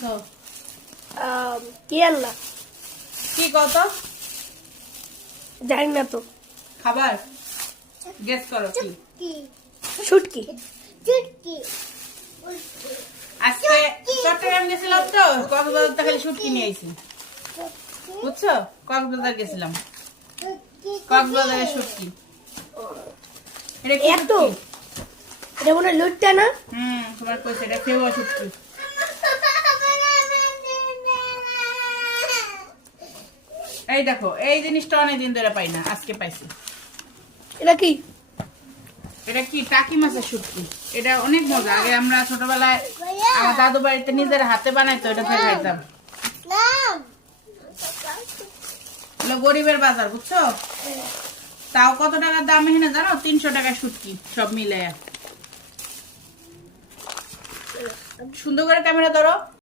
আনছো? কি আনলা? কি কত? জানি না তো। খাবার গেস করো কি? শুটকি। আজকে চট্টগ্রাম গেছিলাম তো, কক্সবাজার তো খালি শুটকি নিয়ে আইছি। বুঝছো? কক্সবাজার গেছিলাম, কক্সবাজারের শুটকি। এটা কি এত? শুটকি? এটা মনে হয় লুটটা না? তোমার কইছে এটা ফেওয়া শুটকি। এই দেখো, এই জিনিসটা অনেকদিন ধরে পাই না, আজকে পাইছি। এটা কি? এটা কি টাকি মাছের শুটকি। এটা অনেক মজা। আগে আমরা ছোটবেলায় আমার দাদু বাড়িতে নিজের হাতে বানাইতো, এটা খেয়ে খাইতাম। এগুলো গরিবের বাজার, বুঝছো? তাও কত টাকার দাম এখানে জানো? 300 টাকা শুটকি সব মিলে। সুন্দর করে ক্যামেরা ধরো।